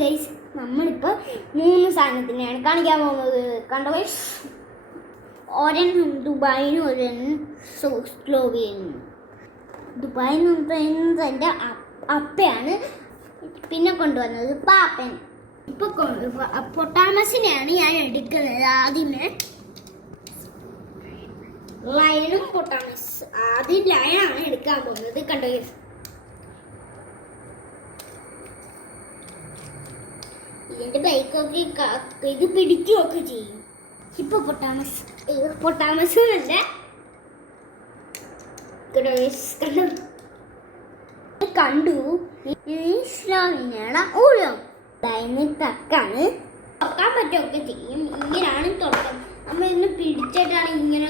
Guys, നമ്മളിപ്പോൾ 3 സാധനത്തിനെയാണ് കാണിക്കാൻ പോകുന്നത്. കണ്ടോ ഗൈസ്, ഒരെണ്ണം ദുബായിനും ഒരെണ്ണം സ്ലോവിയനും. ദുബായിൽ നിന്ന് പറയുന്നത് എൻ്റെ അപ്പയാണ്, പിന്നെ കൊണ്ടുവന്നത് പാപ്പൻ. ഇപ്പോൾ പൊട്ടാമസിനെയാണ് ഞാൻ എടുക്കുന്നത്. ആദ്യമേ ലയണും പൊട്ടാമസ്, ആദ്യം ലയണാണ് എടുക്കാൻ പോകുന്നത്. കണ്ടോ ഗൈസ്, ഇതിന്റെ ബൈക്കൊക്കെ ഇത് പിടിക്കുകയൊക്കെ ചെയ്യും. ഇപ്പൊ പൊട്ടാമസ് അല്ല, കണ്ടു സ്ലോവിനാണ് ഊഴം. തക്കാണ് തുറക്കാൻ പറ്റുമൊക്കെ ചെയ്യും. ഇങ്ങനെയാണ് തുറക്കാൻ. നമ്മൾ ഇന്ന് പിടിച്ചിട്ടാണ് ഇങ്ങനെ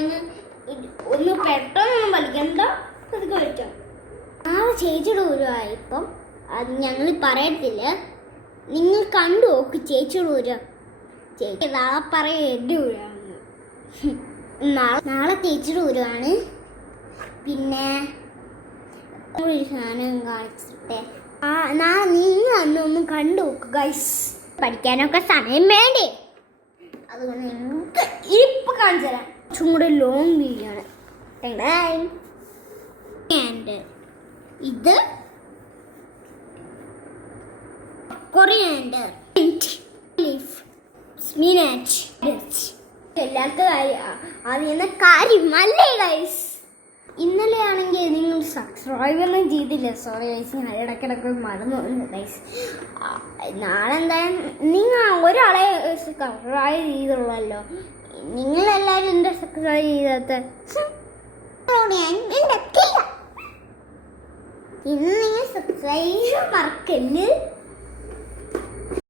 ഒന്ന് പെട്ടെന്നൊന്നും വലിക്കണ്ട, അതൊക്കെ പറ്റും. ആ ചേച്ചിയുടെ ഊഴമായി. ഇപ്പം അത് ഞങ്ങൾ പറയത്തില്ല, നിങ്ങൾ കണ്ടു നോക്ക് ചേച്ചിയുടെ ഊഴം. ചേച്ചി നാളെ പറയും എൻ്റെ ഊഴാണ്. നാളെ ചേച്ചിയുടെ ഊഴമാണ്. പിന്നെ ഒരു സാധനം കാണിച്ചിട്ടെ, നാളെ നിങ്ങൾ അന്നൊന്നും കണ്ടു നോക്ക് ഗൈസ്. പഠിക്കാനൊക്കെ സമയം വേണ്ടേ, അതുകൊണ്ട് നിങ്ങൾക്ക് ഇപ്പം കാണിച്ചു തരാം. കുറച്ചും കൂടെ ലോങ് വീഡിയോ ആണ്. ഇത് കൊറിയാൻഡർ, ലീഫ്, സ്പിനാച്ച്. എല്ലാവർക്കും അറിയുന്ന കാര്യമല്ലേ ഗൈസ്? ഇന്നലെ ആണെങ്കിൽ നിങ്ങൾ സബ്സ്ക്രൈബ് ഒന്നും ചെയ്തില്ല. സോറി ഗൈസ്, ഞാൻ ഇടയ്ക്കിടയ്ക്ക് മറന്നു പോകുന്നു ഗൈസ്. നാളെ എന്തായാലും നിങ്ങൾ ഒരാളെ സബ്സ്ക്രൈബ് ചെയ്തുള്ളല്ലോ. നിങ്ങളെല്ലാവരും എന്താ സബ്സ്ക്രൈബ് ചെയ്യാത്ത? ഇന്ന് നിങ്ങൾ സബ്സ്ക്രൈബ് മറക്കല്ല്.